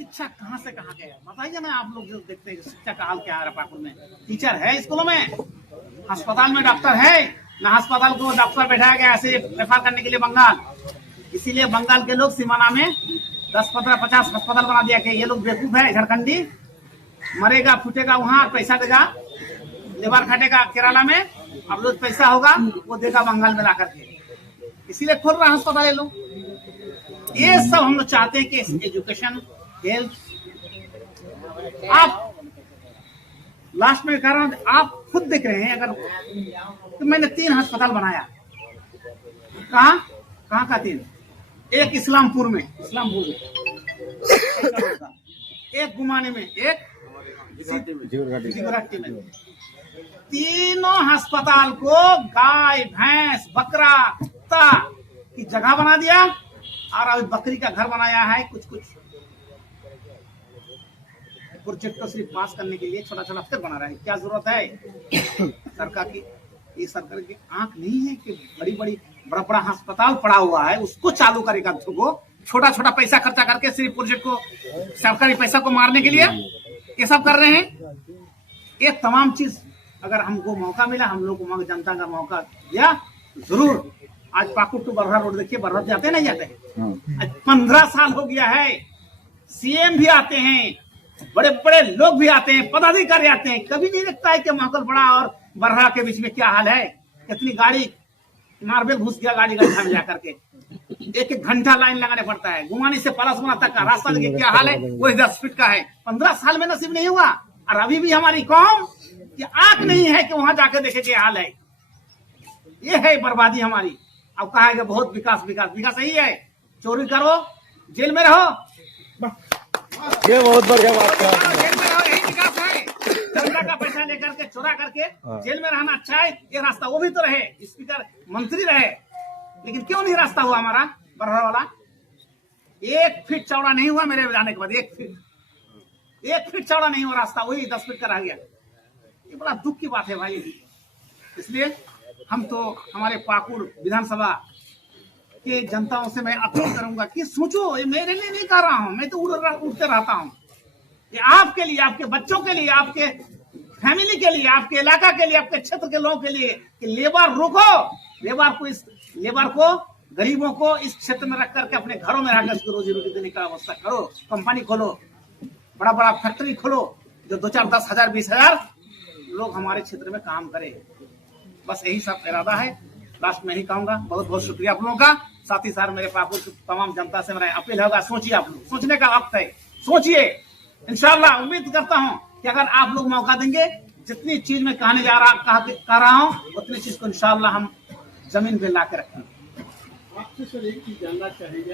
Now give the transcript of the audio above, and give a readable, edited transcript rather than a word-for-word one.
शिक्षा कहाँ से कहाँ गया बताइए ना। आप लोग जो देखते हैं शिक्षा का हाल क्या है पाकुड़ में। टीचर है स्कूलों में, अस्पताल में डॉक्टर है ना। अस्पताल को डॉक्टर बैठाया गया ऐसे रेफर करने के लिए बंगाल। इसीलिए बंगाल के लोग सीमाना में 10, 15, 50 अस्पताल बना दिया कि ये लोग बेवकूफ है। झारखंडी मरेगा फूटेगा वहां, पैसा देगा, लेबर खटेगा केरला में, अब रोज पैसा होगा वो देगा बंगाल में ला करके। इसीलिए खोल रहा है अस्पताल ये लोग। ये सब हम लोग चाहते हैं कि एजुकेशन, हेल्थ। आप लास्ट में कह रहा हूं, आप खुद देख रहे हैं। अगर तो मैंने 3 अस्पताल बनाया। कहाँ का 3? एक इस्लामपुर में, एक गुमाने में, एक जिगराटी में। तीनों अस्पताल को गाय, भैंस, बकरा, कुत्ता की जगह बना दिया और अभी बकरी का घर बनाया है। कुछ प्रोजेक्ट को सिर्फ पास करने के लिए छोटा छोटा फिर बना रहा है। क्या जरूरत है सरकार की? ये सरकार की आंख नहीं है कि बड़ी बड़ा अस्पताल पड़ा हुआ है उसको चालू करेगा। छोटा छोटा पैसा खर्चा करके सिर्फ प्रोजेक्ट को, सरकारी पैसा को मारने के लिए ये सब कर रहे हैं। ये तमाम चीज अगर हमको मौका मिला, हम लोग को जनता का मौका दिया, जरूर। आज पाकुड़ टू बरहा रोड देखिए, बरहा जाते नहीं जाते? आज 15 साल हो गया है। सीएम भी आते हैं, बड़े बड़े लोग भी आते हैं, पदाधिकारी आते हैं, कभी नहीं लगता है कि महाकल बड़ा और बरहा के बीच में क्या हाल है। कितनी गाड़ी मार्बल घुस गया गाड़ी गड्ढा में जाकर के। एक घंटा लाइन लगाने पड़ता है। गुमानी से पलासमना तक का रास्ता देखिए क्या हाल है, वो 10 फीट का है। 15 साल में नसीब नहीं हुआ और अभी भी हमारी कौम की आंख नहीं है कि वहां जाकर देखे क्या हाल है। ये है बर्बादी हमारी। अब कहा है कि बहुत विकास यही है, चोरी करो जेल में रहो। ये बहुत बढ़िया बात है। जेल में रहो, यही विकास है। जनता का पैसा लेकर के चुरा करके जेल में रहना अच्छा है। ये रास्ता वो भी तो रहे, स्पीकर मंत्री रहे, लेकिन क्यों नहीं रास्ता हुआ हमारा बरहर वाला? 1 फीट चौड़ा नहीं हुआ मेरे जाने के बाद। 1 फीट चौड़ा नहीं हुआ रास्ता, वही 10 फीट का रह गया। ये बड़ा दुख की बात है भाई। इसलिए हम तो हमारे पाकुड़ विधानसभा के जनताओं से मैं अपील करूंगा कि सोचो, ये मेरे लिए नहीं कर रहा हूं, मैं तो उड़ते रहता हूं। ये आपके लिए, आपके बच्चों के लिए, आपके फैमिली के लिए, आपके इलाका के लिए, आपके क्षेत्र के लोगों के लिए कि लेबर रोको, लेबर को गरीबों को इस क्षेत्र में रख करके अपने घरों में रहकर उसको रोजी रोटी देने का व्यवस्था करो। कंपनी खोलो, बड़ा फैक्ट्री खोलो, जो 2, 4, 10 हजार 20 हजार लोग हमारे क्षेत्र में काम करे। बस यही सब इरादा है। लास्ट में ही कहूंगा, बहुत बहुत शुक्रिया आप लोगों का। साथ ही साथ मेरे पाकुड़ की तमाम जनता से मेरा अपील होगा, सोचिए, आप लोग सोचने का वक्त है, सोचिए। इंशाल्लाह उम्मीद करता हूं कि अगर आप लोग मौका देंगे, जितनी चीज में कहने कह रहा हूं उतनी चीज को इंशाल्लाह हम जमीन पे ला के रखेंगे। आपसे सर एक चीज जानना चाहिए।